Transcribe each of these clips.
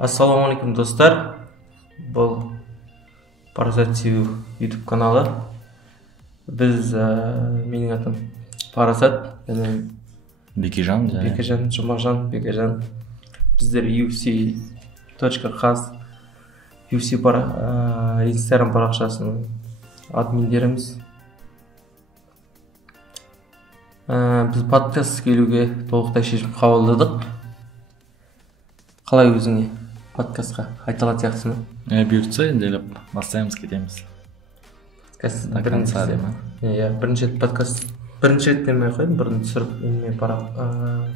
Ассалаумағалейкум достар, бұл Парасат Сию YouTube каналы. Біз, менің атым Парасат, Бекежан, Жұмақжан, Бекежан. Біздер UFC.қаз, UFC Instagram парақшасының админдеріміз. Біз подкаст келуге толықтай шешім қабылдадық. Қалай өзіңе подкастқа айтылатын сияқтысың ба? Бұйыртса енді бастаймыз, кетеміз. Бірінші рет демей ақ қояйын, бұрын түсіріп,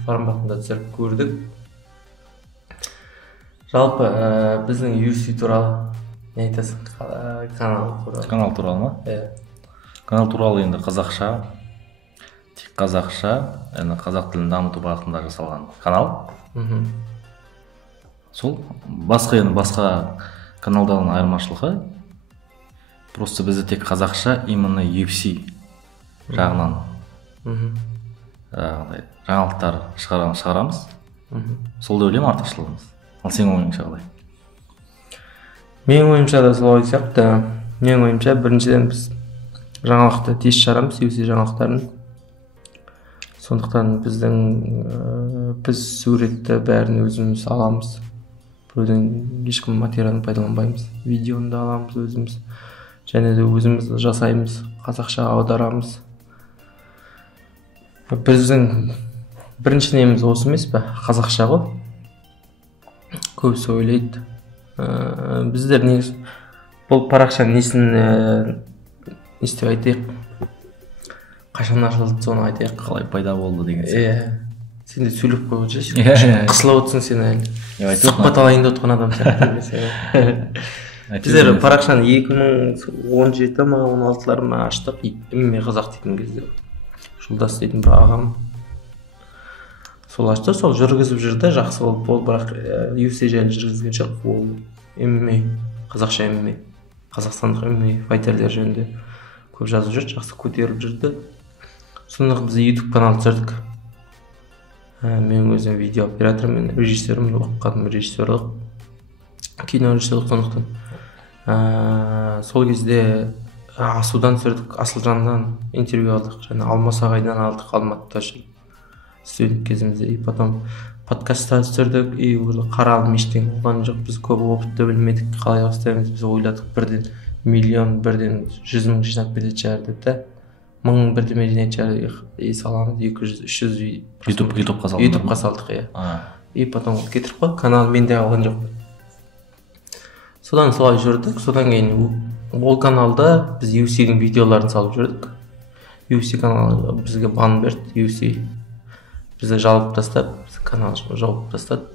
форматында түсіріп көрдік. Жалпы біздің UFC туралы не айтасың? Канал туралы ма? Канал туралы енді қазақша, тек қазақша, қазақ тілін дамыту бағытында жасалған канал. Сол басқа каналдардың айырмашылығы просто бізде тек қазақша именно UFC жағынан жаңалықтар шығарамыз. Сол да ойлаймын артықшылығымыз. Ал сенің ойыңша қалай? Менің ойымша да солай сияқты. Менің ойымша біріншіден біз жаңалықты тез шығарамыз, UFC жаңалықтарын. Сондықтан біз суретті бәрін өзіміз аламыз. Біреуден ешкім материалын пайдаланбаймыз. Видеоны да аламыз өзіміз. Және де өзіміз жасаймыз, қазақша аударамыз. Біздің бірінші неміз осы емес пе? Қазақша ғой. Көбісі ойлайды. Біздер негізі бұл парақшаның несін істеп айтайық. Қашан ашылды, соны айтайық. Қалай пайда болды деген сияқты. Сен де сөйлеп қойып жүрсің. Қысылып отырсың сен әлі. Сұхбат алайын деп отырған адам сияқты. Біздер парақшаны 2017 ма 16-лар ма аштық. Мен қазақ дейтін кезде Жолдас дейтін бір ағам сол ашты, сол жүргізіп жүрді, жақсы болды, бірақ UFC жайлы жүргізген жоқ. Ол MMA, қазақша MMA, қазақстандық MMA файтерлер жөнінде көп жазып жүрді, жақсы көтеріп жүрді. Сонда біз YouTube канал түсірдік. Мен өзім видео операторым, мен режиссерім, оқыған режиссерлық, кино режиссерлық. Сондықтан сол кезде Асудан түсірдік, Асылжаннан интервью алдық, және Алмас ағайдан алдық, Алматыда жүріп студент кезімізде. И потом подкастта түсірдік, и Қаралы мештен болған жоқ, біз көп опытты білмедік, қалай бастаймыз. Біз ойладық бірден миллион, бірден 100 мың жинап кететін шығар деп та. 1000 бірдеме жинайтын шығар, саламыз, 200-300 ютубқа салдық. И потом кетіріп қой, канал менде алған жоқ. Содан солай жүрдік. Содан кейін ол каналда біз UFC-дің видеоларын салып жүрдік. UFC каналы бізге бан берді. UFC бізді жауып тастап, канал жауып тастады.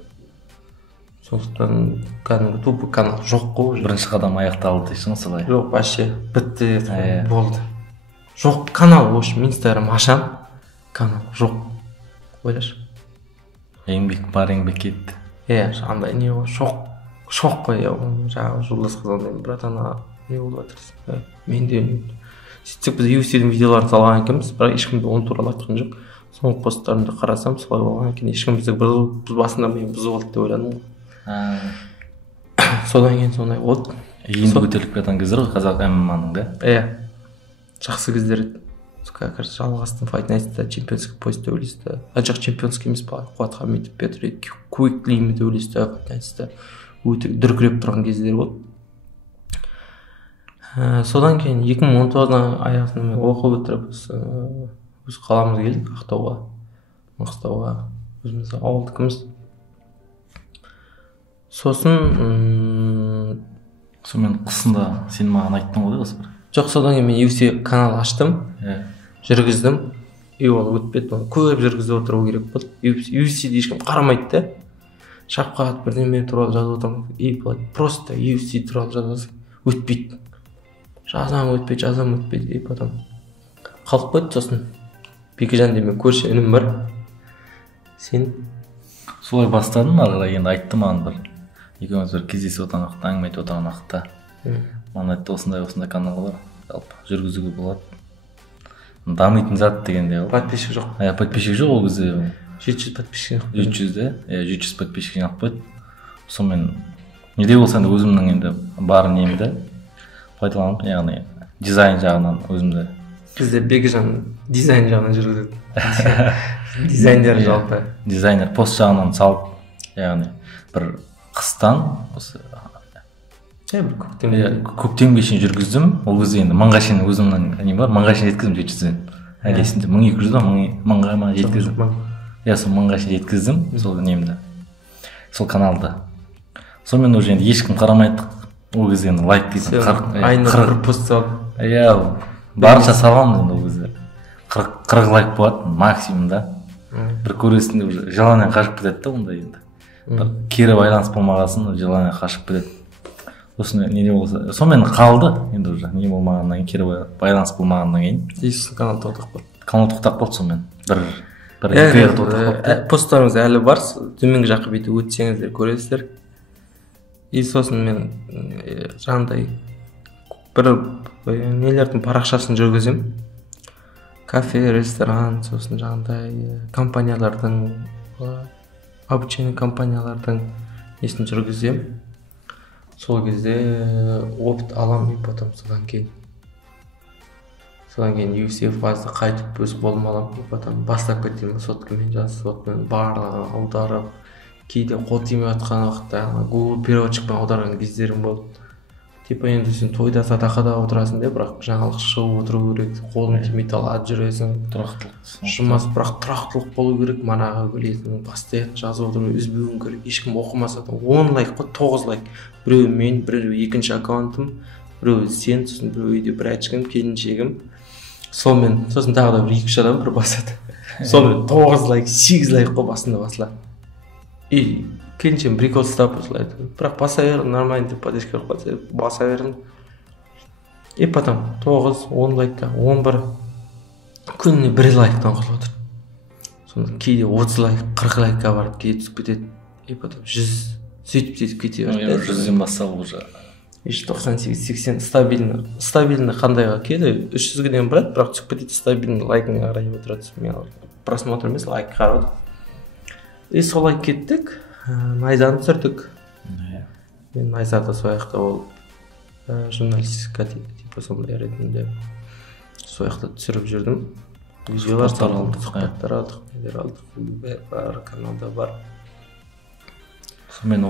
Сондықтан кәдімгі канал жоқ қой. Бірінші қадам аяқталды дейсің солай? Жоқ, вообще бітті, болды. Жоқ, канал, в общем, Instagram ашам, канал жоқ. Ойлашы. Еңбек бар, еңбек кетті. Андай не ғой, шоқ қой. Жаңағы Жолдас қызандай, братана, не болып жатырсың? Менде сөйтсек біз UFC-дің видеоларын салған екенбіз, бірақ ешкім оны туралы айтқан жоқ. Соңғы посттарымды қарасам, солай болған екен. Ешкім бізді біз басында мен бұзып алды деп ойладым ғой. Содан кейін сондай болды. Енді көтеріліп кеткен кездер ғой қазақ MMA-ның да? Жақсы кездер еді. Жалғастың Fight Night'та чемпионский пояс төбелесті. Жақ чемпионский емес па, Қуат Хамитов, Петр Куиклимен төбелесті Fight Night'та. Өте дүркіреп тұрған кездер болды. Содан кейін 2019-дан аяғында оқып өтіріп өз қаламыз келдік, Ақтауға, Маңғыстауға, өзіміз ауылдікіміз. Сонымен қысында сен маған айттың ғой осы бір? Жоқ, содан кейін мен UFC канал аштым, жүргіздім, и ол өтпеді. Көп жүргізіп отыру керек болды. UFC-де ешкім қарамайды да. Шапқат бірдеме туралы жазып отырмын. И просто UFC туралы жазасың, өтпейді. Жазам өтпейді. И потом қалып қойды. Сосын Бекежан демен көрші інім бар. Сен солай бастадың ма? Ары енді айтты маған бір. Екеуміз бір кездесіп отырған уақытта, әңгіме айтып отырған уақытта. Маған айтты, осындай канал бар. Жалпы жүргізуге болады. Дамитын зат дегенде. Подписчик жоқ. Подписчик жоқ ол кезде. 700 подписчик. 700 подписчик жинап қойды. сонымен неде болса да өзімнің енді бар немді пайдаланып, яғни дизайн жағынан өзімді. Бізде Бекжан дизайн жағынан жүргізеді. Дизайнер жалпы. Дизайнер пост жағынан салып, яғни бір қыстан осы көктемге шейін жүргіздім. Ол кезде енді мыңға шейін өзімнің не бар, мыңға шейін жеткіздім 700-ден. Әлі есімде 1200 ба, мыңға жеткіздім. Сол мыңға шейін жеткіздім сол немді, сол каналды. Сонымен уже енді ешкім қарамайды. Ол кезде енді лайк дейтін айына 40 пост салып. Барынша саламыз енді ол кезде. 40 лайк болады максимум да. Бір көресінде уже желание қашып кетеді да онда енді. Бір кері байланыс болмағасын желание қашып кетеді. Осыны неде болса, сонымен қалды енді уже не болмағаннан кейін, кері байланыс болмағаннан кейін. Дейсіз канал тоқтап қалды. Канал тоқтап қалды сонымен. Бір екі тоқтап қалды. Посттарыңыз әлі бар, төменгі жаққа бүйтіп өтсеңіздер көресіздер. И сосын мен жаңағыдай бір нелердің парақшасын жүргізем. Кафе, ресторан, сосын жаңағыдай компаниялардың, обучение компаниялардың несін жүргізем. Сол кезде опыт алам, и потом содан кейін UFC фазда қайтып өз болым алам, и потом бастап кетем. Соткамен соткамен барлығын аударып, кейде қол тимей жатқан уақытта Google переводчикпен аударған кездерім болды. Типа енді сен тойда садақада отырасың деп, бірақ жаңалық шығып отыру керек, қолың тимей талап жүресің. Жұмыс, бірақ тұрақтылық болу керек, манағы білесің, постоянно жазып отыру, үзбеуің керек, ешкім оқымаса да 10 лайк қой, 9 лайк. Біреу мен, біреу екінші аккаунтым, біреу сен, сосын біреу үйде бір әчкім, келіншегім. Сонымен, сосын тағы да бір 2-3 адам бір басады. Сонымен 9 лайк, 8 лайк қой басында басылады. И келіншем прикол ұстап осылайды. Бірақ баса бердім, нормально деп поддержка қойып баса бердім. И потом 9, 10 лайкқа, 11 күніне 1 лайктан құтылып отыр. Сонда кейде 30 лайк, 40 лайкқа барып кейде түсіп кетеді. И потом 100 сөйтіп кете берді. 100-ден бастап уже. 98-80 стабильно қандайға келді, 300-ге дейін барады, бірақ түсіп кетеді, стабильно лайкыңа қарай отырады. Мен просмотр емес, лайк қарады. И солай кеттік, Найзаны түсірдік. Мен Найзада сояқта ол журналистика типа сондай ретінде сояқта түсіріп жүрдім. Видеолар алдық, сұхбаттар алдық, нелер алдық, бар каналда бар. Сонымен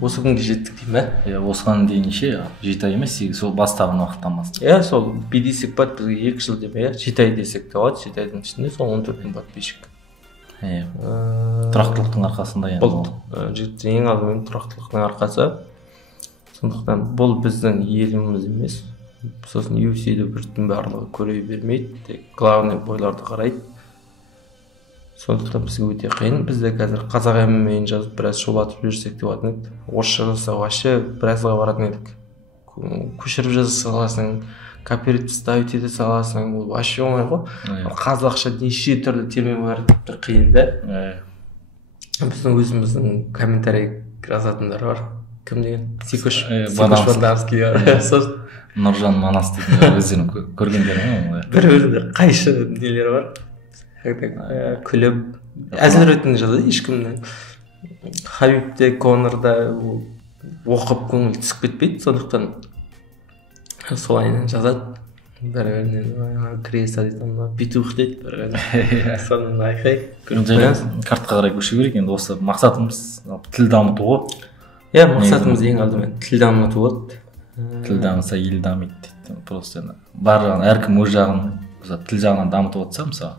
осы күнге жеттік деймін, ә? Осыған дейін 7 ай емес, сол бастаған уақыттан бастап. Сол бедесек бат бізге 2 жыл деп, 7 ай десек те болады, 7 айдың ішінде сол 14 000 подписчик. Тұрақтылықтың арқасында енді. Бұл жігіттің ең алдымен тұрақтылықтың арқасы. Сондықтан бұл біздің еліміз емес. Сосын UFC-ді бірдің барлығы көре бермейді, тек главный бойларды қарайды. Сондықтан бізге өте қиын. Бізде қазір қазақ MMA-ін жазып біраз шулатып жүрсек деп отырдық. Орысша жазса вообще біразға баратын едік. Көшіріп жаза саласың, копирайт ставить ете саласың, ол вообще оңай ғой. Қазақша неше түрлі термин бар, қиын да. Біздің өзіміздің комментарий жазатындар бар. Кім деген? Сикош Бандавский. Нұржан Манас дейтін өздерін көргендер ме? Бір-бірінде қайшы нелері бар. Күліп, әзіл ретінде жазады, ешкімнің Хабибте, Конорда оқып көңіл түсіп кетпейді, сондықтан солайынан жазады. Бір-бірінен креса дейді, петух дейді, бір-бірінен сонымен айқай. Картқа қарай көшу керек, енді осы мақсатымыз тіл дамыту ғой. Мақсатымыз ең алдымен тіл дамыту болды. Тіл дамыса ел дамиды дейді. Просто барлығын әркім өз жағын тіл жағынан дамытып отырса, мысалы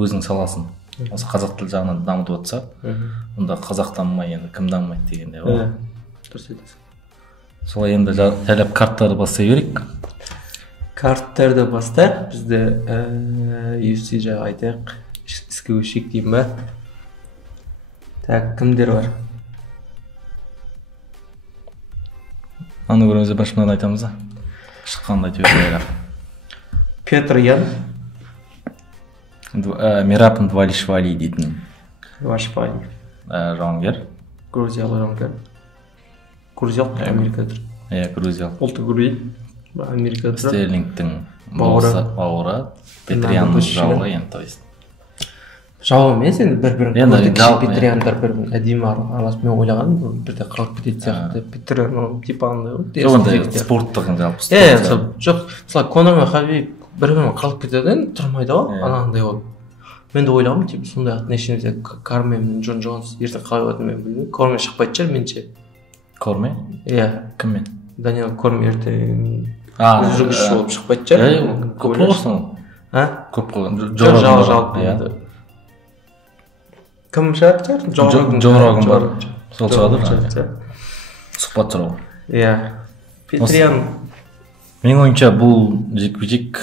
өзінің саласын осы қазақ тіл жағынан дамытып отырса, онда қазақ дамымай енді кім дамымайды дегенде ғой. Дұрыс айтасың. Солай енді жайлап карттарды бастай берейік. Карттарды бастайық. Бізде UFC жағы айтайық. Іске өшейік деймін ба? Так, кімдер бар? Аны көріңізде біршімнен айтамыз да? Шыққанда айтып. Петр Ян. Мерап Двалишвили дейтін. Двалишвили. Жауынгер. Грузиялы жауынгер. Грузиялық Америкада тұр. Грузиялық. Ұлты Грузия. Америкада тұр. Стерлингтің бауыры. Петрянның жауы енді. жау емес енді бір-бірін Енді көрді кіші жалпы, петряндар бір-бірін әдемі араласып мен ойлағаным бірде қалып кететін сияқты петрян типа андай ғой жоқ ондай спорттық жалпы жоқ мысалы конор мен хабиб бір-бірін қалып кетеді енді тұрмайды ғой анандай болып мен де ойлағанмын типа сондай отношениеде кармен мен джон джонс ертең қалай болатынын мен білмеймін кормен шықпайтын шығар меніңше корме иә кіммен даниэл корми ертең жүргізуші болып шықпайтын шығар көп болғансың ғой көп қойған жалпы енді кім шығар Джо Роган бар сол шығады сұхбат сұрау иә петрян менің ойымша бұл жекпе жек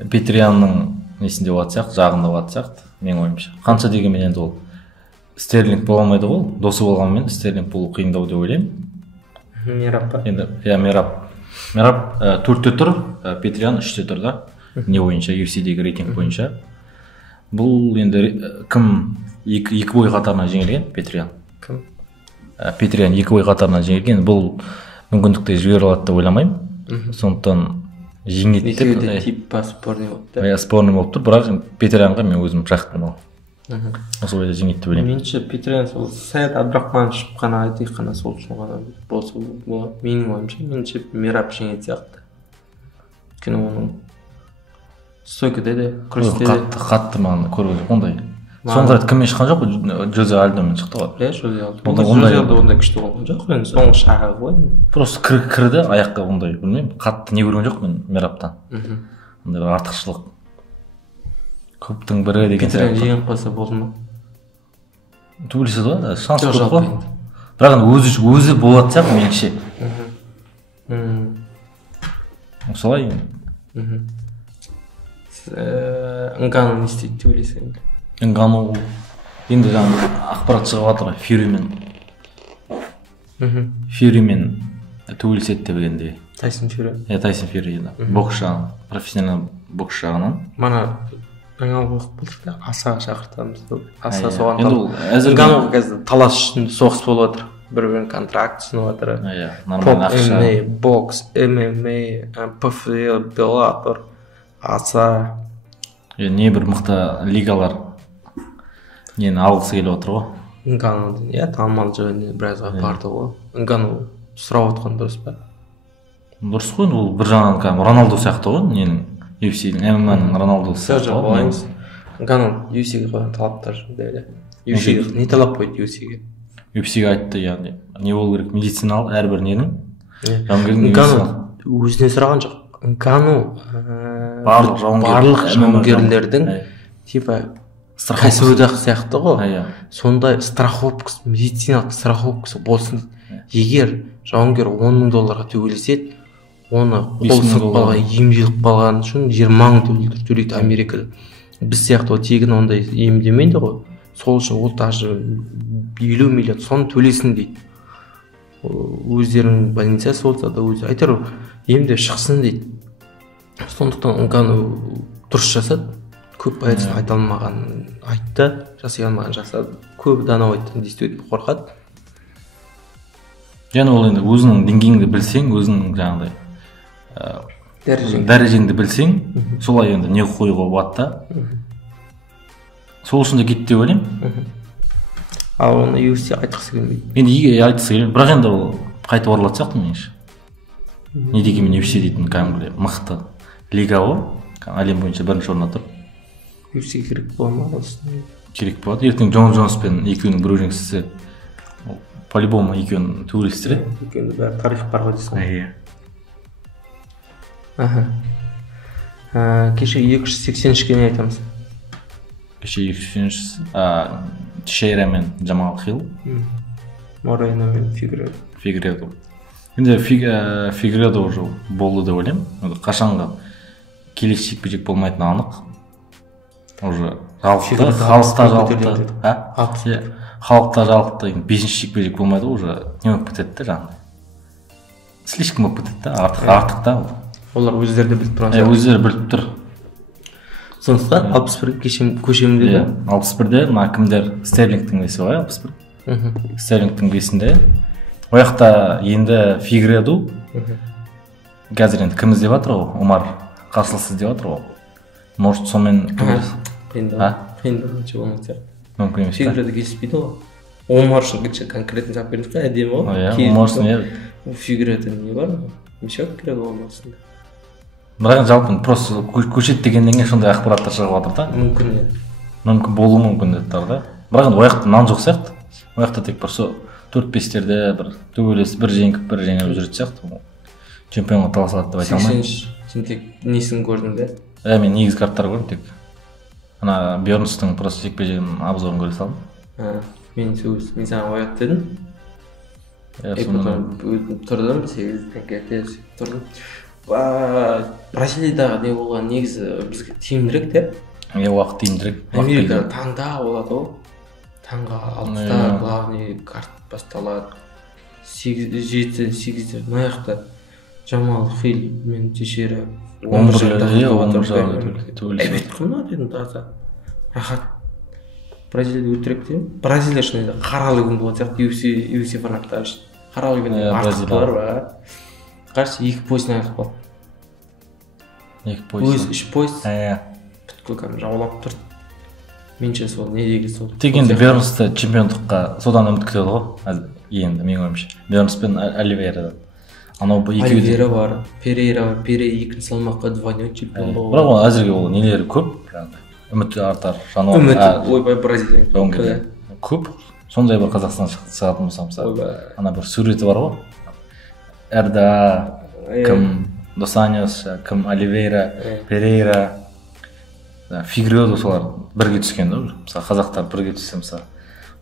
петрянның несінде болатын сияқты жағында болатын сияқты менің ойымша қанша дегенмен енді ол стерлинг бола алмайды ғой досы болғанмен стерлинг болу қиындау деп ойлаймын мерап па енді иә мерап 4-те тұр петрян 3-те тұр да не бойынша UFC-дегі рейтинг бойынша бұл енді кім екі бой қатарынан жеңілген петрян кім петрян 2 бой қатарынан жеңілген бұл мүмкіндікті жібере алады деп ойламаймын сондықтан жеңеді екеуі де типа спорный болды иә спорный болып тұр бірақ петрянға мен өзім жақтым ол осы бойда жеңеді деп ойлаймын меніңше петрян сол саят абдрахманович қана айтайық қана сол үшін ғана болса болады менің ойымша меніңше мерап жеңетін сияқты өйткені оның стойкада да күресте де қатты маған көрген жоқ ондай соңғы рет кіммен шыққан жоқ қой жозе альдомен шықты ғой иә жозе альдо ондай күшті болған жоқ енді соңғы шағы ғой просто кірді аяққа ондай білмеймін қатты не көрген жоқпын мен мераптан ондай бір артықшылық көптің бірі деген петрян жеңіп қалса болды ма төбелеседі ғой шанс көп қой бірақ енді өзі болатын сияқты меніңше солай нгану не істейді деп ойлайсың нгану енді жаңағы ақпарат шығып жатыр ғой фьюримен төбелеседі деп енді тайсон фьюри тайсон фьюри енді бокс жағынан профессионал бокс жағынан мана жаңа оқып болдық та асаға шақыртамыз деп аса соған нгануға қазір талас үшін соғыс болып жатыр бір-бірінің контракт ұсынып жатыр иә нормальный ақша бокс ММА ПФЛ беллатор аса небір мықты лигалар нені алғысы келіп отыр ғой нганудың иә танымал жөнінде біразға барды ғой нгану сұрап отқан дұрыс па дұрыс қой ол бір жағынан кәдімгі роналду сияқты ғой ненің UFC-дің ММА-ның роналдусы жоқ олай емес нгану UFC-ге қойған талаптар дәлі UFC-ге не талап қойды UFC-ге айтты яғни не болу керек медициналық әрбір ненің нгану өзіне сұраған жоқ нгану барлық жауынгерлердің типа кәсіподақ сияқты ғой сондай страховкасы медициналық страховкасы болсын егер жауынгер $10,000 төбелеседі оны қол сынып қалған емделіп қалған үшін $20,000 төлейді Америкада біз сияқты тегін ондай емдемейді ғой сол үшін ол даже 50 миллион соны төлесін дейді өздерінің больницасы болса да өзі әйтеуір емде шықсын дейді сондықтан нгану дұрыс жасады көп айтсын айта алмағанын айтты жасай алмағанын жасады көбі дановайдан действительно қорқады және ол енді өзіңнің деңгейіңді білсең өзіңнің жаңағыдай дәрежеңді білсең солай енді не қоюға болады да сол үшін де кетті деп ойлаймын ал оны UFC айтқысы келмейді енді айтқысы келмейді бірақ енді ол қайтып оралатын сияқты меніңше не дегенмен UFC дейтін кәдімгідей мықты лига ғой әлем бойынша бірінші орында тұр UFC керек бола ма осыны керек болады ертең Джон Джонспен екеуінің біреу жеңсе по-любому екеуін төбелестіреді екеуінде бәрі тарих бар ғой дейсің иә кеше 283-ке не айтамыз кеше 283 Шейра мен Джамал Хилл Морено мен Фигредо енді Фигредо уже болды деп ойлаймын қашанғы келесі жекпе-жек болмайтыны анық уже халықта жалықты 5-ші жекпе-жек болмайды уже не болып кетеді да жаңағыдай слишком болып кетеді да артық та олар өздері де біліп тұрған өздері біліп тұр сондықтан 61-ге көшемін деді 61-де мына кімдер стерлингтің бесі ғой 61 стерлингтің бесінде ол жақта енді Фигреду қазір енді кім іздеп жатыр ғой Омар қарсылас іздеп жатыр ғой может сонымен қиындығынша болмайтын сияқты. мүмкін емес та. Фигурада келіспейді ғой. Омар үшін конкретно жазып бердік та, әдемі ғой. Омар үшін фигурада не бар ма? Мешок керек Омар үшін. Бірақ жалпы просто көшет дегеннен кейін сондай ақпараттар шығып жатыр да. Мүмкін болуы мүмкін деді да. Бірақ ол жақта нан жоқ сияқты. Ол жақта тек бір 4-5-терде бір төбелес бір жеңіп жүретін сияқты. Чемпионға таласады деп айта алмаймын. Сен тек несін көрдің бе? Мен негізгі карттар көрдім тек. Ана Бьернстың просто жекпе-жегінің обзорын көре салдым. Мен саған оят дедім. Тұрдым, 8-ден тұрдым. Бразилиядағы не болған негізі бізге тиімдірек те. Уақыт тиімдірек. Америкада таңда болады ғой. Таңға 6-да главный карт басталады. 7-8-де мына жақта Жамал Хил мен Тешера 11-де қымна дедім таза. Рахат. Бразилияда өтірік те. Бразилия үшін қаралы күн болады сияқты UFC фанаттары үшін. Қаралы күн артықтылар бар. Қарсы 2 поястан артық болды. 2 пояс. 3 пояс. Бүткіл кәдімгі жаулап тұрды. Менше сол недегі сол. Тек енді Бьернсті чемпиондыққа содан үміт күтеді ғой. Енді менің ойымша. Бьернс пен Оливейрадан. Анау Оливейра бар, Перейра бар. Перейра 2 салмаққа двойной чемпион болды. Бірақ ол әзірге ол нелері көп. Үміт артар. Ойбай Бразилия. Көп. Сондай бір Қазақстан шығатын болсам мысалы. Ана бір суреті бар ғой. Эрда, кім Дос-Аньос, кім Оливейра, Перейра, Фигуредо солар бірге түскен да. Мысалы қазақтар бірге түссе мысалы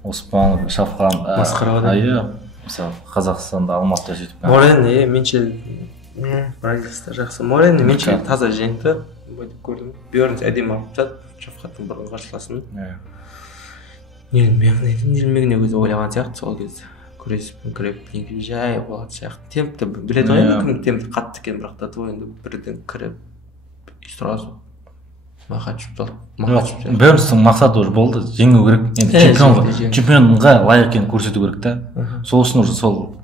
Оспанов, Шафқан. Масқарада. Мысалы Қазақстанда Алматыда сөйтіп. Морен, менше бразилистер жақсы. Морен менше таза жеңді. Көрдім. Бьернс әдемі алып жатады. Шафқаттың бұрын қарсыласын. Нелмегіне өзі ойлаған сияқты сол кезде. Күресіп кіріп жай болады сияқты. Темпті біледі ғой кім темпті қатты екен, бірақ та енді бірден кіріп сразу мақачып. Бьернстің мақсаты уже болды, жеңу керек. Енді чемпионға лайық екенін көрсету керек та. Сол үшін уже сол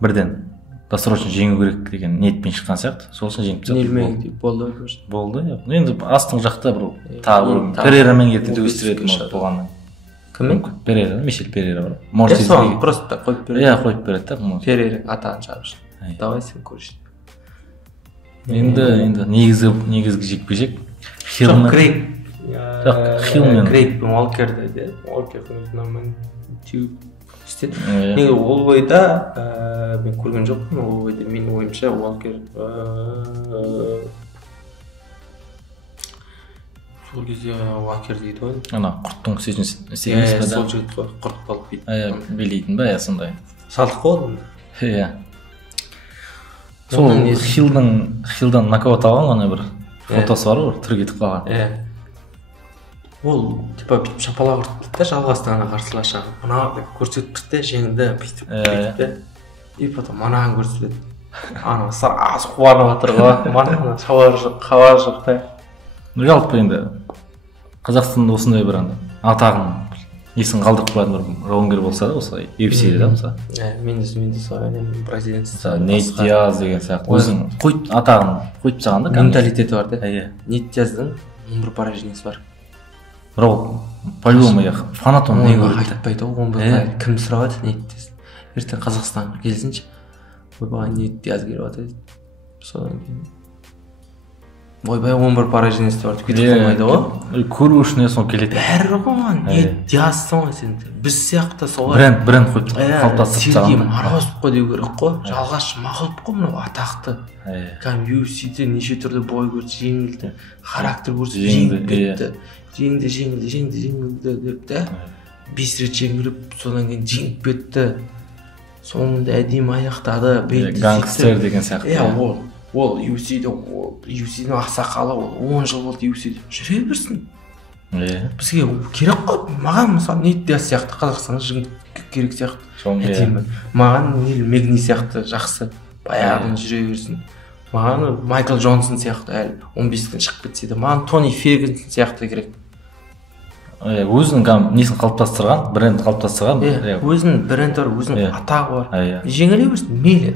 бірден досрочно жеңу керек деген ниетпен шыққан сияқты. Сол үшін жеңіп тастады. Болды. Болды. Енді астың жақта бір тағы Перейрамен ертеде өстіретін болғаннан. Кіммен? Перейра, Мишель Перейра бар. Может, соны просто қойып береді. Қойып береді да. Перейра атағын шығарып. Давай сен көрші. Енді негізгі жекпе-жек Хилмен. Хилмен. Крейг Уолкерді де. Уолкердің нормально теуіп істеді. Неге ол бойда мен көрген жоқпын. Ол бойда менің ойымша Уолкер сол кезде Уолкер дейді ғой. Ана құрттың сегіз бе да? Сол жігіт қой, құрт болып дейді. Билейтін ба, сондай. Салдық қой оны. Сол Хилдан нокаут алған ғана бір фотосы бар ғой, түрі кетіп қалған. Ол типа бүйтіп шапалақ ұрып да жалғасты ана қарсылас жағын. Мына көрсетіп тұрды, жеңді, бүйтіп. И потом манағын көрсетеді. Ана аз қуанып жатыр ғой. Манағына хабар жоқ та. Жалпы енді Қазақстанда осындай бір атағын несін қалдырып қоятын бір жауынгер болса да осылай UFC-де да мысалы. Мен де солай ойлаймын, бразилиец. Нейт Диаз деген сияқты өзің атағын қойып тастаған да. Менталитеті бар да. Нейт Диаздың 11 поражениесі бар. Бірақ по-любому фанат оны не көрді. Айтпайды ғой 11 поражение. Кім сұрап жатыр Нейт Диаз? Ертең Қазақстанға келсінші. Ойбай Нейт Диаз келіп жатыр. Содан кейін ойбай 11 поражениесі бар. Кетіп қалмайды ғой. Көру үшін сол келеді. Бәрі ғой Нейт Диазсың ғой сен. Біз сияқты солай. Бренд қойып қалыптастырып Сергей Морозов қой деу керек қой. Жалғаш мақұлып қой мынау атақты. Кәдімгі UFC-де неше түрлі бой көрді, жеңілді, характер көрсетіп жеңді деп та 5 рет жеңіліп, содан кейін жеңіп кетті. Соңында әдемі аяқтады. Гангстер деген сияқты. Ол UFC-дің ақсақалы, ол 10 жыл болды UFC-де. Жүре берсін. Бізге керек қой. Маған мысалы Нейт Диаз сияқты Қазақстанға жігіт керек сияқты. Маған Мегни сияқты жақсы. Баяғыдан жүре берсін. Маған Майкл Джонсон сияқты әлі 15-тен шығып кетсе де. Маған Тони Фергюсон сияқты керек. Өзінің несін қалыптастырған, бренд қалыптастырған. Өзінің бренді бар, өзінің атағы бар. Жеңіле берсін, мейлі.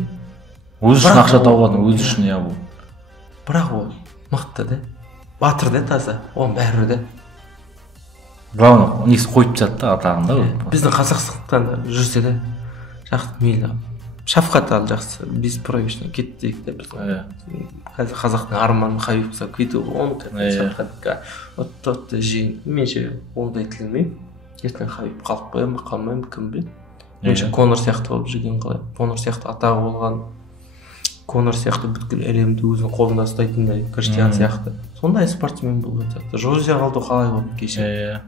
Өзі үшін ақша тауып, өзі үшін бұл. Бірақ ол мықты да. Батыр да таза. Оның бәрі да. главное негізі қойып жатты да атағында. Біздің Қазақстанда жүрсе де жақсы мейлі шафқат ал жақсы беспроигрышный кеттік те біз қазір қазақтың арманы Хабибқа кету оны шафқатқа отты жең менше ондай тілемеймін. Ертең Хабиб қалып қоя ма қалмай ма кім біледі. Менше Конор сияқты болып жүрген қалай. Конор сияқты атағы болған, Конор сияқты бүткіл әлемді өзінің қолында ұстайтындай, Криштиан сияқты сондай спортсмен болған сияқты. Жозе Алдо қалай болды кеше.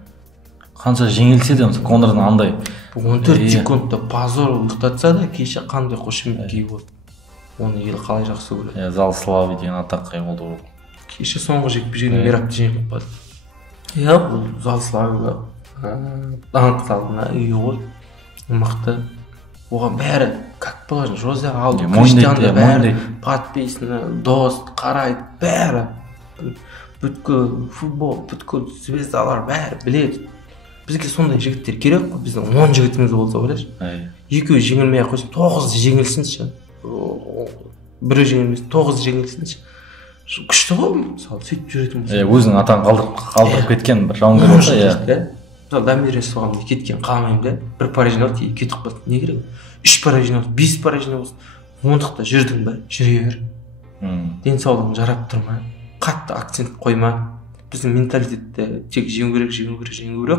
Қанша жеңілсе де мысалы Конордың андай 14 секундта позор ұйықтатса да кеше қандай қошеметке ие болды. Оны ел қалай жақсы көреді. Зал славы деген атаққа ие болды ол. Кеше соңғы жекпе-жегін Мерабты жеңіп қалды. Бұл зал славыға даңқ алдына ие болды. Мықты. Оған бәрі как положено Жозе Алдо, Криштианды бәрі подписаны, дос, қарайды, бәрі бүткіл футбол, бүткіл звездалар бәрі біледі. Бізге сондай жігіттер керек қой, біздің 10 жігітіміз болса ойлашы. Екеуі жеңілмей ақ қойсын, 9 жеңілсінші. Бірі жеңілмес, 9 жеңілсінші. Күшті ғой, мысалы, сөйтіп жүретін болса. Өзінің атаң қалдырып кеткен бір жауынгер болса, мысалы Дамирес соғамда кеткен қалмаймын да, бір поражение болды, кетіп қалды. Не керек? 3 поражение болды, 5 поражение болды. Ондықта жүрдің бе? Жүре бер. Денсаулығың жарап тұрма, қатты акцент қойма. Біздің менталитетте тек жеңу керек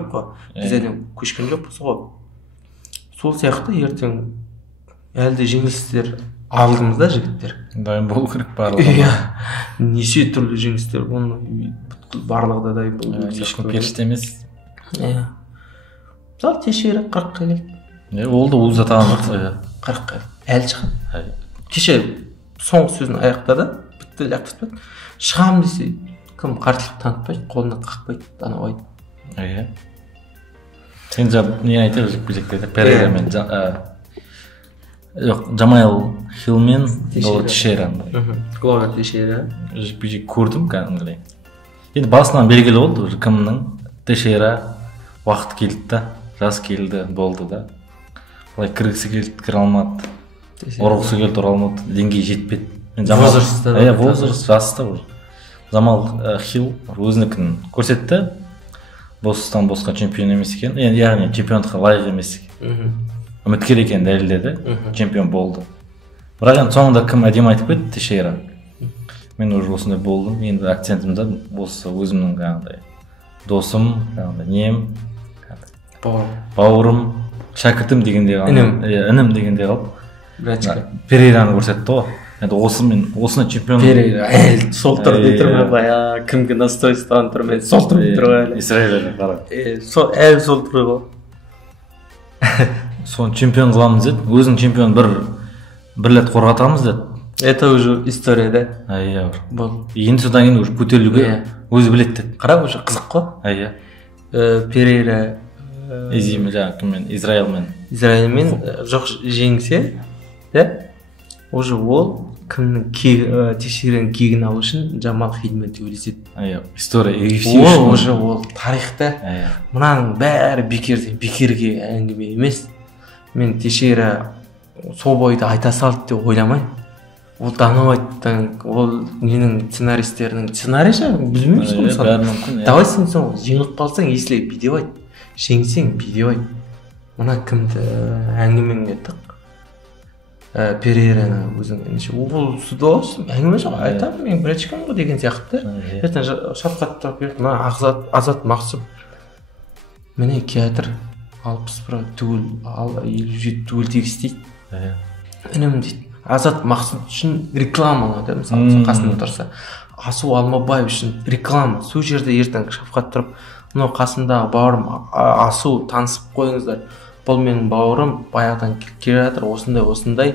қой. Біз әлем көшкен жоқпыз ғой. Сол сияқты ертең әлде жеңілістер алдымызда жігіттер. Дайын болу керек барлығы. Неше түрлі жеңілістер, оны барлығы да дайын болу керек. Ешкім періште емес. Мысалы Тейшейра 40-қа келді. Ол да өз атағын жақтырды. 40-қа әлі шығады. Кеше соңғы сөзін аяқтады, бітті лақтыртпады. Шығамын десе кім қарсылық танытпайды, қолына қақпайды, анау айды. Сен не айтыр жекпе-жекте? Перейрамен, Джамайл Хиллмен Гловер Тейшейра. Гловер Тейшейра. Жекпе-жек көрдім кәдімгідей. Енді басынан белгілі болды уже кімнің. Тейшейра уақыт келді да, жас келді, болды да. Былай кіргісі келді, кіре алмады. Ұрғысы келді, ұра алмады. Деңгей жетпеді. Возраст жаста уже. Замал Хилл өзінікін көрсетті. Бостан босқа чемпион емес екен. Яғни чемпиондыққа лайық емес екен. Үміткер екенін дәлелдеді. Чемпион болды. Бірақ енді соңында кім әдемі айтып кетті? Тейшейра. Мен уже осындай болдым. Енді акцентімді осы өзімнің жаңағыдай досым, нем, бауырым, шәкіртім дегенде інім дегенде қалып. Перейраны көрсетті ғой. Енді осыны чемпион Перейра әлі сол тұрды тұрмай бая кімге настройстводан тұрмай сол тұрып тұр ғой әлі. Израиль қара. Әлі сол тұры ғой. Соны чемпион қыламыз деді. Өзің чемпион бір рет қорғатамыз деді. Это уже история да. Енді содан кейін уже көтерілуге өзі біледі деді. Қара уже қызық қой. Перейра Израильмен жоқ жеңсе да уже ол кімнің Тейшейраның кегін алу үшін Джамал Хиллмен төбелеседі. История ол тарихта мынаның бәрі бекерге әңгіме емес. Мен Тейшейра сол бойды айта салды деп ойламаймын. Ол Дановайттың, ол менің сценаристерінің сценарийі білмейміз ғой мысалы. Давай сен соң жеңіліп қалсаң есіле видео айт, жеңсең видео айт. Мына кімді әңгімеңе тық. Перейраны өзің ол судалас әңгіме жоқ айтамын мен біріншікім ғой деген сияқты. Ертең шапқатта берді мына Азат Мақсым міне театр 60% түгел 57 түгел тегіс дейді. Інім дейді Азат Мақсым үшін рекламалады мысалы қасында тұрса. Асу Алмабаев үшін реклама. Сол жерде ертең шапқат тұрып мынау қасымдағы бауырым Асу танысып қойыңыздар. Бұл менің бауырым баяғыдан келе жатыр, осындай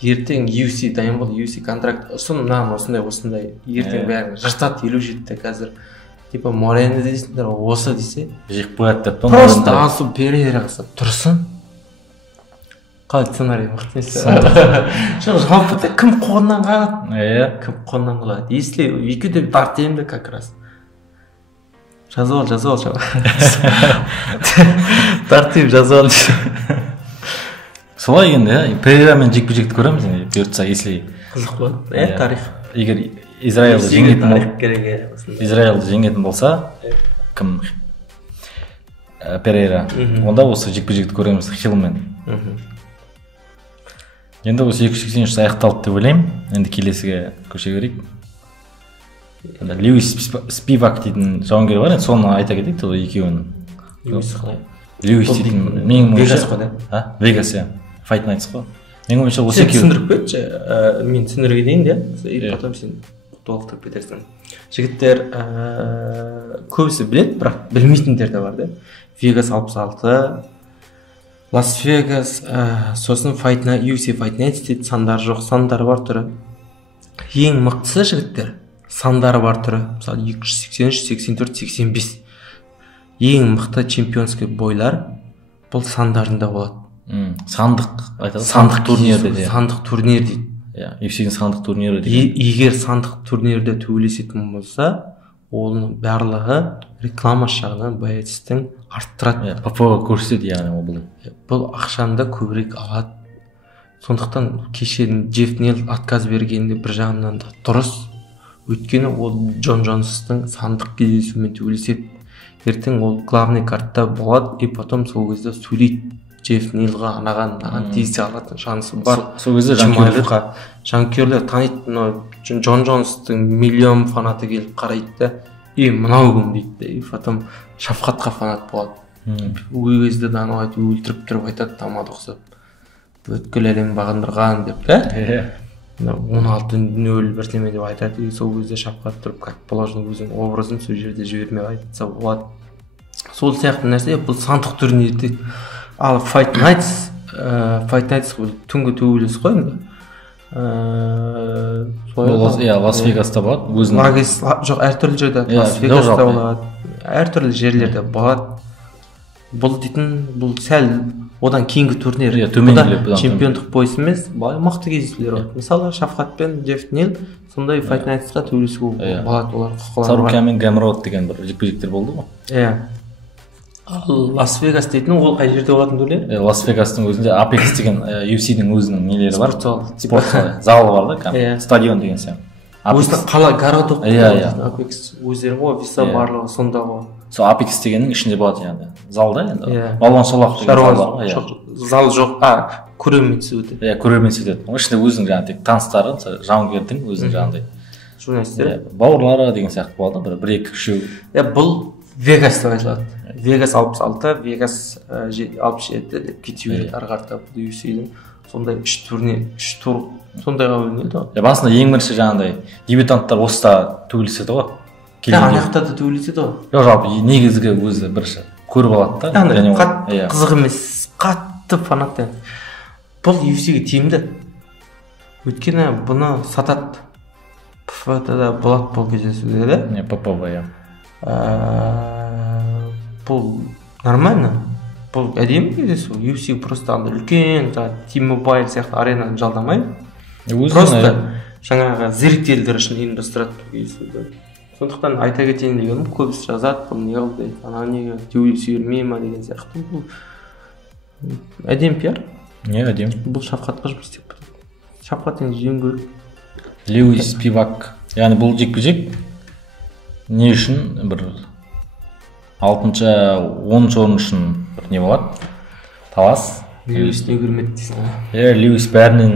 ертең UFC дайын болды, UFC контракт ұсын, мынаған осындай ертең бәрін жыртады 57-те қазір. Типа Морені дейсіңдер, осы десе. Жек қояды деп. Просто Асу Перейра қысып тұрсын. Қалай сценарий мықты емес. Жалпы кім қолынан қалады? Кім қолынан қалады? Если екеуде тартемді как раз. Жазып ал. Тартып жазып ал. Солай енді, Перейрамен жекпе-жекті көреміз енді, бұйыртса, если қызық болады. Тарих. Егер Израильді жеңетін болса, кім? Перейра. Онда осы жекпе-жекті көреміз Хиллмен. Енді осы 283 аяқталды деп ойлаймын. Енді келесіге көше берейік. Льюис Спивак дейтін жауынгер бар, енді соны айта кетейік те екеуінің. Льюис дейтін менің Вегас қой да? Вегас, иә. Fight Nights қой. Менің ойымша осы екеуі. Сен түсіндіріп кетші, мен түсіндіріп кетейін де, и потом сен толықтырып кетерсің. Жігіттер көбісі біледі, бірақ білмейтіндер де бар да. Вегас 66, Лас-Вегас, сосын UFC Fight Nights дейді, сандары жоқ, сандары бар түрі. Ең мықтысы жігіттер, сандары бар түрі, мысалы 283, 84, 85. Ең мықты чемпионский бойлар бұл сандарында болады. Сандық айтады. Сандық турнир дейді. Сандық турнир дейді. UFC-дің сандық турнирі дейді. Егер сандық турнирде төбелесетін болса, оның барлығы реклама жағынан боецтің арттырады. ППО көрсетеді, яғни ол бұл. Бұл ақшаны да көбірек алады. Сондықтан кешен Джефф Нил отказ бергенде бір жағынан да дұрыс. Өйткені ол Джон Джонстың сандық кездесуімен төбелеседі. Ертең ол главный картта болады, и потом сол кезде сөйлейді. Джефф Нилға анаған тиісе алатын шансы бар. Сол кезде жанкүйерлер таниды, Джон Джонстың миллион фанаты келіп қарайды да, мынау кім дейді да, и потом Шафқатқа фанат болады. Ол кезде да анау айтып өлтіріп тұрып айтады, тамады ұқсап. Өткіл әлем бағындырған деп та. 16-0 бірдеме деп айтады, и сол кезде Шафқат тұрып, как положено өзінің образын сол жерде жібермей айтса болады. Сол сияқты нәрсе бұл сандық турнир дейді. Ал Fight Nights түнгі төбелес қой енді. Лас-Вегаста болады. Жоқ, әртүрлі жерде Лас-Вегаста болады. Әртүрлі жерлерде болады. Бұл дейтін, бұл сәл одан кейінгі турнир. Чемпиондық пояс емес, мықты кездесулер болады. Мысалы, Шафқат пен Джефф Нил сондай Fight Nights-қа төбелесуге болады, олар құқылары бар. Сарука мен Гамрот деген бір жекпе-жектер болды ғой. Иә. Лас-Вегас дейтін ол қай жерде болатын төле? Лас-Вегастың өзінде Apex деген UFC-дің өзінің нелері бар. Спорт залы бар да, стадион деген сияқты. Өзінің қала городок. Apex өздері ғой, офисі барлығы сонда ғой. Сол Apex дегеннің ішінде болады яғни. Залда енді. Балуан Шолақов деген зал бар ғой. Зал жоқ, көрермен түседі. Көрермен түседі. Оның ішінде өзінің жаңағы тек таныстары, жауынгердің өзінің жаңағыдай журналистер, бауырлары деген сияқты болады, бір-екі үшеу. Бұл Вегас деп айтылады. Вегас 66, Вегас 67 деп кете береді ары қарата UFC-дің сондай 3 тур сондайға бөлінеді ғой. Басында ең бірінші жаңағыдай дебютанттар осыда төбелеседі ғой. Аяқта да төбелеседі ғой. Жоқ, жалпы негізгі өзі бірінші көріп алады да. Қызық емес, қатты фанат. Бұл UFC-ге тиімді. Өйткені бұны сатады. ПФТ-да болады бұл кездесуде да. ПП-да. Бұл нормально. Бұл әдемі кездесу. UFC просто үлкен T-Mobile сияқты аренаны жалдамайды. Просто жаңағы зеріктелдер үшін ұйымдастырады кездесуді. Сондықтан айта кетейін дегенім, көбісі жазады, бұл не қылды, анау неге UFC бермей ма деген сияқты. Бұл әдемі пиар. Не әдемі? Бұл Шафқатқа жұмыс істеп тұр. Шафқат енді жең көріп. Льюис Спивак. Яғни бұл жекпе-жек не үшін бір 6-10 орын үшін бір не болады? Талас. Льюис не көрмеді дейсің. Льюис бәрінен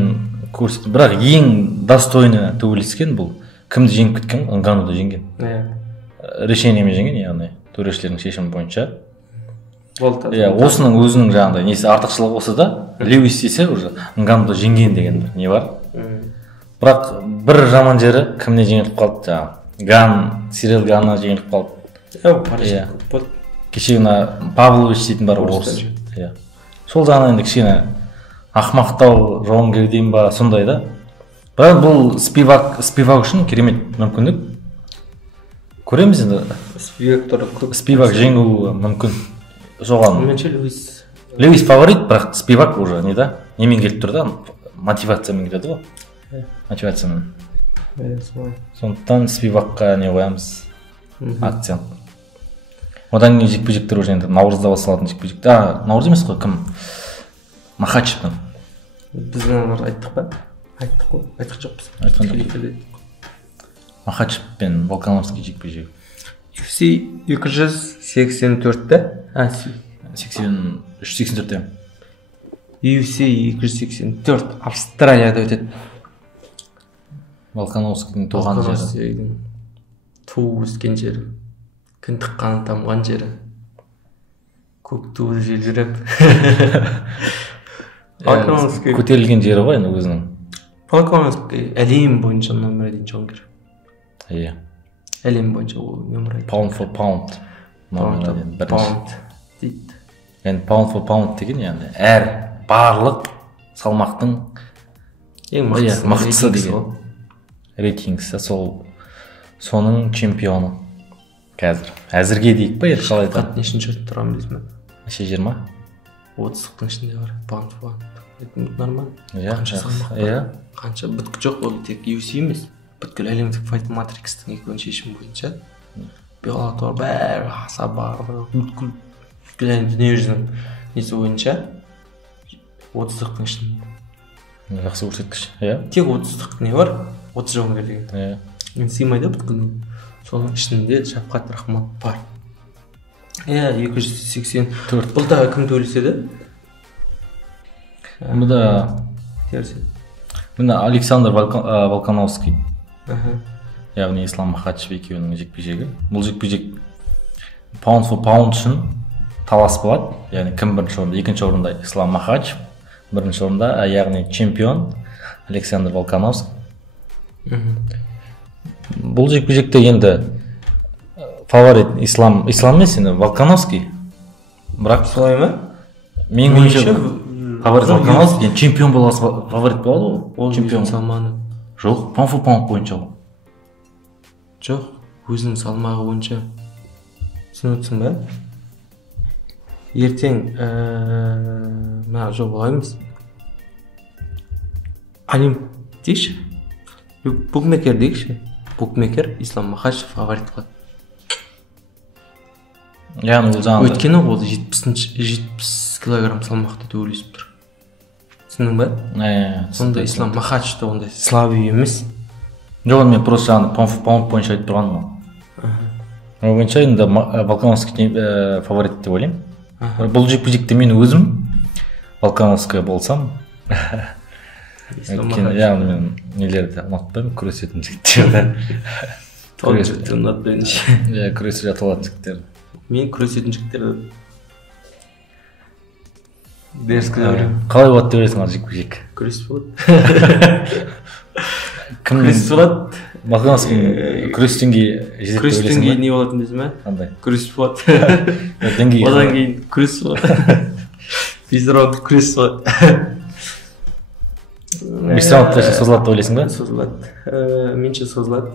көрсетті. Бірақ ең достойны төбелескен бұл. Кімді жеңіп кеткен? Нгануды жеңген. Решениемен жеңген, яғни төрешілердің шешімі бойынша. Осының өзінің жаңағыдай несі артықшылығы осы да, Льюис десе уже Нгануды жеңген деген бір не бар. Бірақ бір жаман жері кімне жеңіліп қалды жаңағы. Сирил Ганна жеңіліп қалды. Кешегіна Павлович дейтін бар орыс. Сол жағынан енді кішкене ақмақтау жауынгер дейін ба сондай да. Бірақ бұл Спивак үшін керемет мүмкіндік. Көреміз енді. Спивак жеңу мүмкін. Соған. Льюис фаворит, бірақ Спивак уже не да. Немен келіп тұр да, мотивациямен келеді ғой. Мотивациямен. Сондықтан Спивакқа не қоямыз? Акцент. Одан кейін жекпе-жектер уже енді наурызда басталатын жекпе-жек. Наурыз емес қой, кім? Махачевтің. Біз аналар айттық па? Айттық қой. Айтқан жоқпыз. Махачев пен Волкановский жекпе-жек. UFC 284-те. 83-84-те. UFC 284 Австралияда өтеді. Волконовскийдің туған жері. Туып өскен жері. Кіндік қаны тамған жері. Көк туы желжіреп. Көтерілген жері ғой енді өзінің. Волконовский әлем бойынша номер 1 жауынгер. Иә. Әлем бойынша ол номер 1. Pound for pound. Pound дейді. Yani pound for pound деген яғни әр барлық салмақтың ең мықтысы деген рейтингісі, соның чемпионы қазір. Әзірге дейік па, енді қалай да? Нешінші орында тұрамын дейсің бе? 20? 30-тың ішінде бар. Pound for pound. Нормально. Иә, қанша біткі жоқ, ол тек UFC емес. Бүткіл әлемдік Fight Matrix-тің екеуін шешім бойынша Bellator бәрі аса бар. Бүткіл дүниежүзінің несі бойынша 30-тың ішінде. Жақсы көрсеткіш, иә? Тек 30-тық не бар? 30 жауынгер деген. Иә. Мен сыймайды бүткіліне. Соның ішінде Шафқат Рахмат бар. Иә, 284. Бұл да кім төлеседі? Бұда Александр Волконовский. Яғни Ислам Махачев екеуінің жекпе-жегі. Бұл жекпе-жек pound for pound үшін талас болады. Яғни кім бірінші орында? Екінші орында Ислам Махачев, бірінші орында яғни чемпион Александр Волконовский. Бұл жекпе-жекте енді фаворит Ислам емес, енді Волконовский. Бірақ солай ма? Менің ойымша фаворит Волконовский, чемпион боласы фаворит болады ғой. Ол чемпион салмағы. Жоқ, pound for pound бойынша ғой. Жоқ, өзінің салмағы бойынша. Сен өтсің бе? Ертең жоқ олай емес. Олимп дейші? Букмекер дейші? Букмекер Ислам Махачев фаворит қылады. Яғни ол жаңағы. Өйткені ол 70 килограмм салмақты төбелесіп тұр. Түсіндің бе? Сонда Ислам Махачев та ондай слабый емес. Жоқ, мен просто жаңағы pound бойынша айтып тұрғаным. Ол бойынша енді Волконовский фаворит деп ойлаймын. Бұл жекпе-жекте мен өзім Волконовский болсам, яғни мен нелерді ұнатпаймын, күресетін жігіттерді. Жігіттерді ұнатпаймын. Иә, күресіп жатылатын жігіттер. Мен күресетін жігіттерді дерскі дәурен. Қалай болады деп ойлайсың ал жекпе-жек? Күресіп болады. Күресіп болады? Волконовский күрестен кейін жетіп ойлайсың ба? Күрестен кейін не болатын дейсің бе? Қандай? Күресіп болады. Одан кейін күресіп болады. 5 раунд күресіп болады. 5 раундта созылады деп ойлайсың ба? Созылады. Менше созылады.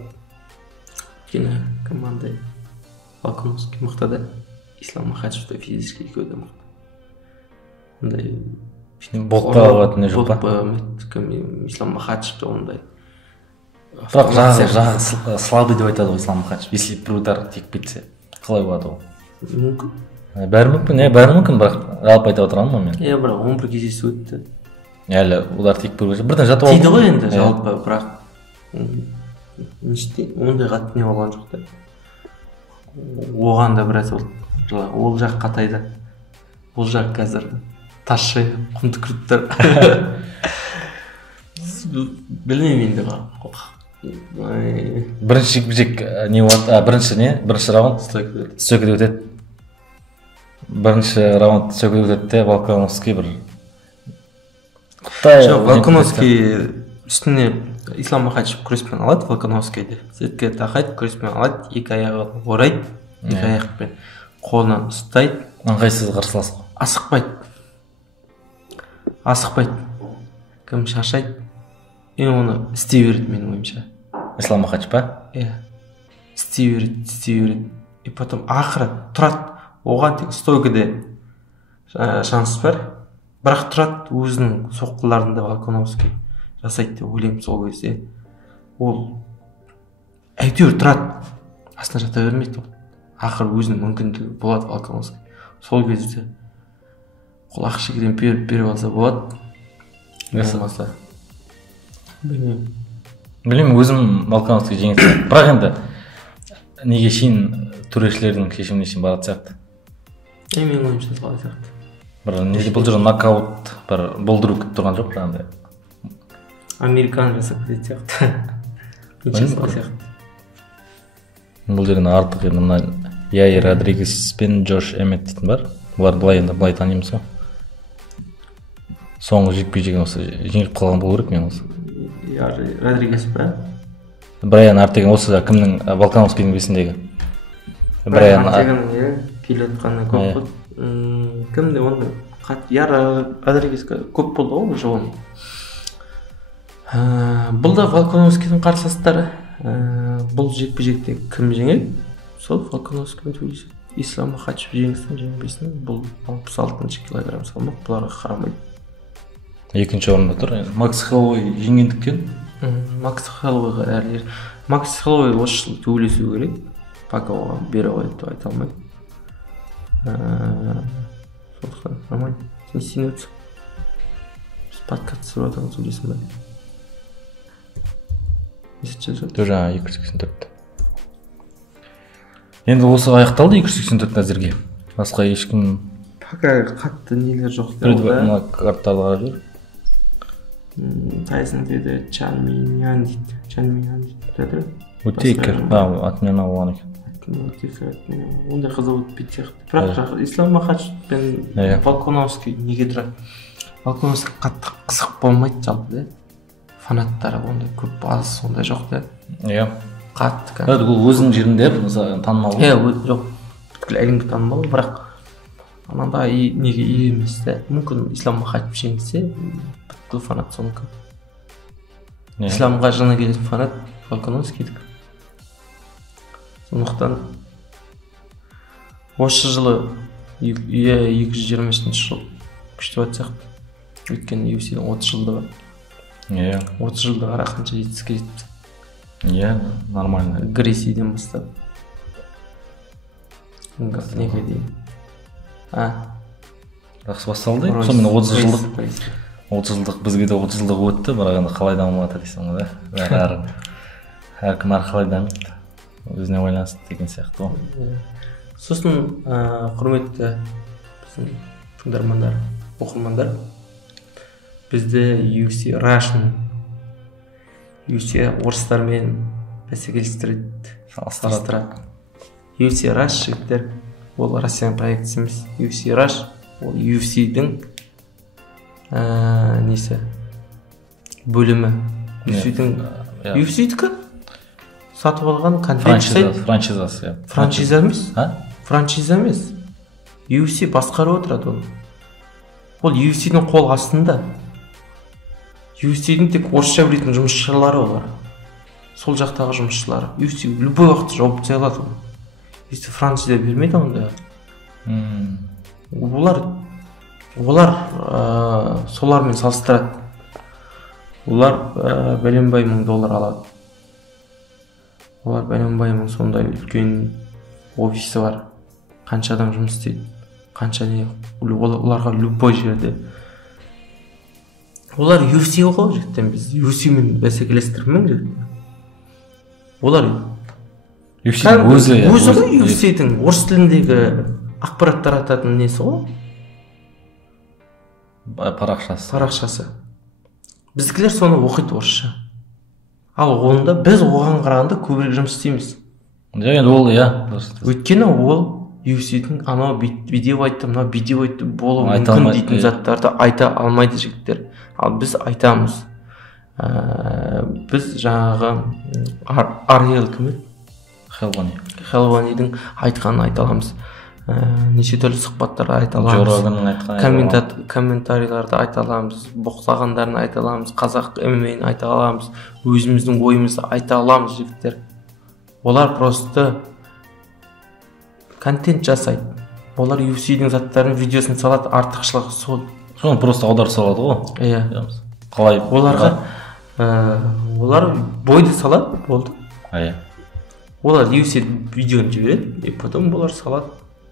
Өйткені команда Волконовский мықты да, Ислам Махачев та физически екеуі де мықты. Ондай болтпа болатын не жоқ па? Ислам Махачев та ондай. Бірақ жағы слабый деп айтады ғой Ислам Махачев. Если бір удар тиіп кетсе, қалай болады ол? Мүмкін. Бәрі мүмкін, бірақ жалпы айтып отырғаным ғой мен. Иә, бірақ 11 кездесу өтті. Әлі удар тиіп көрген бірден жатып алды. Тиді ғой енді жалпы, бірақ ондай қатты не болған жоқ та. Оған да біраз ол жақ қатайды. Ол жақ қазір тасшы құмды күрттер. Білмеймін енді бірінші жекпе-жек не болады? Бірінші раунд стойкада өтеді. Бірінші раунд стойкада өтеді де Волконовский бір Волконовский үстіне Ислам Махачев күреспен алады Волконовскийді. Сетке тақайды, күреспен алады, екі аяғы орайды, екі аяқпен қолынан ұстайды. Ыңғайсыз қарсылас қой. Асықпайды. Кім шаршайды. Мен оны істей береді менің ойымша. Ислам Махачев па? Иә. Істей береді. И потом ақыры тұрады. Оған тек стойкада шанс бар. Бірақ тұрады өзінің соққыларында Волконовский жасайды деп ойлаймын сол кезде. Ол әйтеуір тұрады. Астына жата бермейді ол. Ақыры өзінің мүмкіндігі болады Волконовский. Сол кезде құлақ шекеден беріп алса болады. Болмаса. Білмеймін, өзім Волконовский жеңілсе. Бірақ енді неге шейін төрешілердің шешіміне шейін баратын сияқты. Менің ойымша солай сияқты. Бір неде бұл жерде нокаут бір болдыру күтіп тұрған жоқ жаңағыдай. Американ жасап кететін сияқты. Неше солай сияқты. Бұл жерде артық енді мына Яйр Родригес пен Джош Эммет дейтін бар. Бұларды былай танимыз ғой. Соңғы жекпе-жегін осы жеңіліп қалған болу керек мен осы. Родригес па? Брайан Артеген осы кімнің Волкановскийдің бесіндегі. Брайан Артегеннің келіп жатқаны көп қой. Кімде оны Родригеске көп болды ғой уже оны. Бұл да Волкановскийдің қарсыластары. Бұл жекпе-жекте кім жеңеді? Сол Волкановскиймен сөйлеседі. Ислам Махачев жеңсін, жеңбесін. Бұл 66 килограмм салмақ, бұларға қарамайды. Екінші орында тұр. Макс Хэллоуэй жеңгендіктен. Макс Хэллоуэйға әрлер. Макс Хэллоуэй осы жыл төбелесу керек. Пока оған бере қойды деп айта алмайды. Сондықтан нормально. Сен сеніп біз подкаст түсіріп жатырмыз, сөйлесің бе? Жаңа 284. Енді осы аяқталды 284 әзірге. Басқа ешкім пока қатты нелер жоқ. Мына карттарды қарап жүр. Тайсон деді Чан Миньян дейді. Утейкер. Атымен алған екен. Ондай қызық өтпейді сияқты. Бірақ Ислам Махачев пен Волкановский неге тұрады? Волкановский қатты қызық болмайды жалпы да. Фанаттары ондай көп аз, ондай жоқ да. Иә. Қатты. Бұл өзінің жерінде танымал. Жоқ. Бүткіл әлемге танымал, бірақ анандай неге ие емес та. Мүмкін Ислам Махачев жеңсе, бүткіл фанат соныкі. Исламға жаны келетін фанат Волкановскийдікі. Сондықтан осы жылы 223 жыл күшті өтті сияқты. Өйткені UFC-дің 30 жылдығы. 30 жылда қара қанша жетістікке жетіпті. Нормально. Грейсиден бастап. Неге дейін. Жақсы басталды. Сонымен 30 жылдық бізге де 30 жылдық өтті, бірақ енді қалай дамып жатыр дейсің ғой да. Әркім қалай дамиды. Өзіне байланысты деген сияқты ғой. Сосын құрметті біздің тыңдармандар, оқырмандар, бізді UFC орыстармен бәсекелестіреді, салыстырады. UFC Rush жігіттер, ол Россияның проектісі емес. UFC Rush ол UFC-дің несі бөлімі. UFC-дікі сатып алған контент жасайды. Франшиза емес. UFC басқарып отырады оны. Ол UFC-дің қол астында. UFC-дің тек орысша білетін жұмысшылары олар. Сол жақтағы жұмысшылары. UFC любой уақытта жауап жай алады. UFC франшиза бермейді онда. Олар солармен салыстырады. Олар бәленбай $1000 алады. Олар бәленбай мың сондай үлкен офисі бар. Қанша адам жұмыс істейді. Қанша не. Оларға любой жерде. Олар UFC ғой жеттен біз. UFC-мен бәсекелестірмеңдер. Олар өзі ғой UFC-дің орыс тіліндегі ақпарат тарататын несі ғой? Парақшасы. Біздікілер соны оқиды орысша. Ал онда біз оған қарағанда көбірек жұмыс істейміз. Өйткені ол UFC-дің анау видео айтты, мынау видео айтты болуы мүмкін дейтін заттарды айта алмайды жігіттер. Ал біз айтамыз. Біз жаңағы Ариэл кім еді? Хелванидің айтқанын айта аламыз. Неше түрлі сұхбаттар айта аламыз. Комментарийларды айта аламыз. Боқтағандарын айта аламыз. Қазақ ММА-ны айта аламыз. Өзіміздің ойымызды айта аламыз жігіттер. Олар просто контент жасайды. Олар UFC-дің заттарын видеосын салады, артықшылығы сол. Соны просто аударып салады ғой. Қалай? Олар бойды салады, болды. Олар UFC видеоны жібереді, и потом олар салады.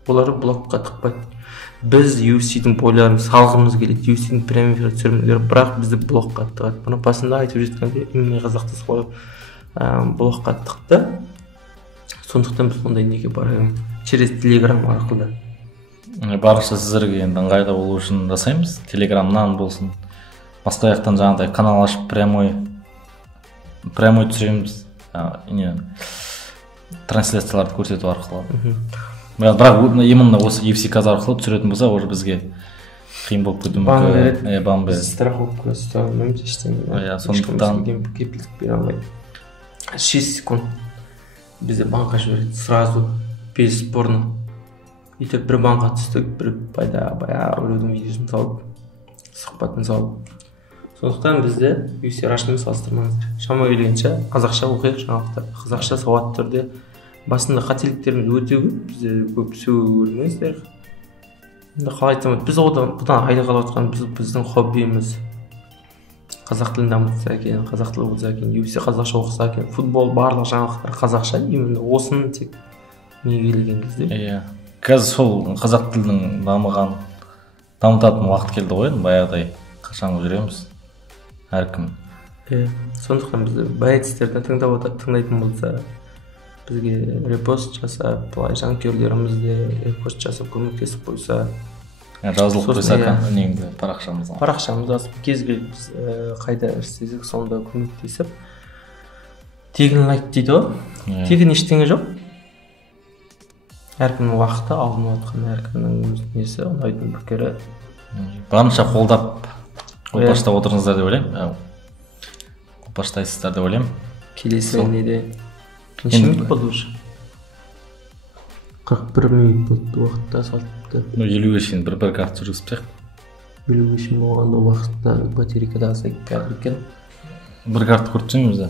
Олары блокқа тықпайды. Біз UFC-дің бойларын салғымыз келеді, UFC-дің прямий түсірімдері, бірақ бізді блокқа тығады. Бұны басында айтып жеткенде, именно қазақты солай блокқа тықты. Сондықтан біз ондай неге барамыз через Telegram арқылы. Барынша сіздерге енді ыңғайлы болу үшін жасаймыз. Телеграмнан болсын, басқа жақтан жаңағыдай канал ашып прямой түсіреміз. Трансляцияларды көрсету арқылы. Бірақ именно осы UFC Kaz арқылы түсіретін болса, уже бізге қиын болып кетуі мүмкін. Бан береді. Страховка ұстамаймыз ештеңе. Сондықтан кепілдік бере алмайды. 6 секунд бізде банға жібереді сразу без спорно. Өйтіп бір банға түстік, бір біреудің видеосын салып, сұхбатын салып. Сондықтан бізде UFC Russian салыстырмаңыздар. Шама келгенше қазақша оқиық жаңалықтар. Қазақша сауатты түрде. Басында қателіктеріміз өте көп, бізде көп сөйлемеңіздер. Енді қалай айтсам, біз бұдан айда қалып отқан біздің хоббиіміз. Қазақ тілін дамытса екен, қазақ тілі болса екен, UFC қазақша оқыса екен, футбол барлық жаңалықтар қазақша, именно осыны тек неге келген кезде. Қазір сол қазақ тілінің дамытатын уақыт келді ғой, баяғыдай қашан жүреміз. Әркім. Сондықтан бізді баятистерден тыңдайтын болса, бізге репост жасап, былай жанкүйерлерімізде репост жасап көмектесіп қойса, жазылып қойса негізі парақшамыз асып кез келіп біз қайда істесек сонда көмектесіп, тегін лайк дейді ғой, тегін ештеңе жоқ. Әркімнің уақыты алынып жатқан, әркімнің өз несі, ұнайтын пікірі. Барынша қолпаштап отырыңыздар деп ойлаймын. Қолпаштайсыздар деп ойлаймын. Келесі неде неше минут болды уже? 41 минут болды уақытта салыпты. 50-ге шейін бір карт жүргізіп тек. 50-ге шейін болғанда уақытта батарейкада азайып кәдір екен. Бір карт көрсетсеңіз де.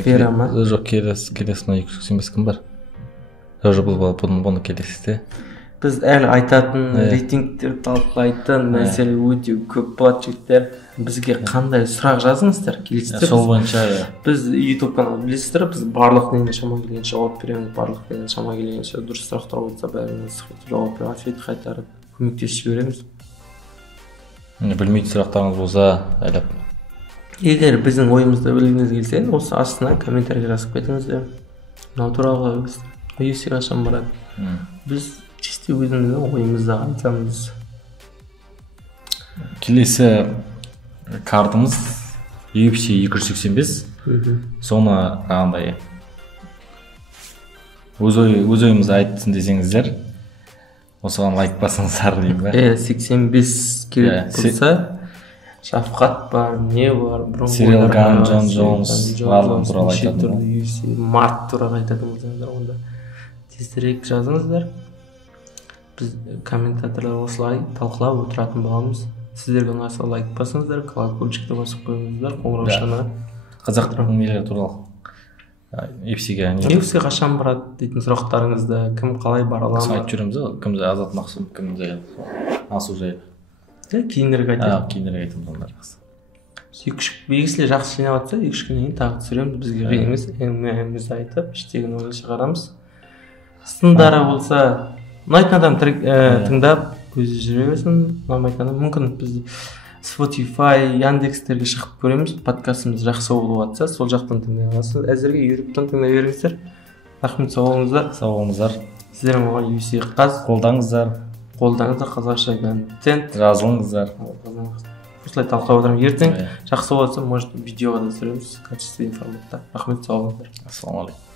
Фера ма? Жоқ, келесіне 285 кім бар? Жоқ, бұны келесіде. Біз әлі айтатын, рейтингтер талқылайтын мәселе өте көп болады жігіттер. Бізге қандай сұрақ жазыңыздар, келесіздер. Сол бойынша біз YouTube канал білесіздер, біз барлық нені шама келгенше жауап береміз, барлық нені шама келгенше дұрыс сұрақтар болса бәріне жауап беріп, ответ қайтарып, көмектесіп жібереміз. Білмейтін сұрақтарыңыз болса, айлап. Егер біздің ойымызды білгіңіз келсе, осы астына комментарий жазып кетіңіздер. Мынау туралы UFC қашан барады. Біз чисто өзіміздің ойымызды айтамыз. Келесі картымыз UFC 285. Соны ағандай өз ойымызды айтсын десеңіздер, осыған лайк басыңыздар деймін ба? 85 керек болса, Шафқат бар, не бар, Сирил Ган, Джон Джонс, барлығын туралы айтатын. UFC Март туралы айтатын болсаңыздар, онда тезірек жазыңыздар. Біз комментаторлар осылай талқылап отыратын боламыз. Сіздерге ұнаса лайк басыңыздар, колокольчикті басып қойыңыздар, қоңыраушаны. Қазақтың нелері туралы UFC қашан барады дейтін сұрақтарыңызды, кім қалай бара аламын? Айтып жүреміз, кімде Азат Мақсұм, кімде Асу жайлы. Кейінірек айтамыз. Кейінірек айтамыз ондар жақсы. 2-3 белгісілер жақсы жинап жатса, 2-3 күннен кейін тағы түсіреміз. Бізге қиын емес, әңгімемізді айтып, іштеген ойды шығарамыз. Сындары болса, ұнайтын адам тыңдап, көзі жүре берсін, ұнамайтын адам мүмкін біз Spotify, Яндекстерге шығып көреміз. Подкастымыз жақсы болып жатса, сол жақтан тыңдай аласыз. Әзірге YouTube'дан тыңдай беріңіздер. Рахмет, сау болыңыздар. Сау болыңыздар. Сіздер маған UFC Kaz қолдаңыздар, қазақша контент жазылыңыздар. Осылай талқылап отырмын. Ертең жақсы болса, может видеоға да түсіреміз качественный форматта. Рахмет, сау болыңыздар. Ассалаумағалейкум.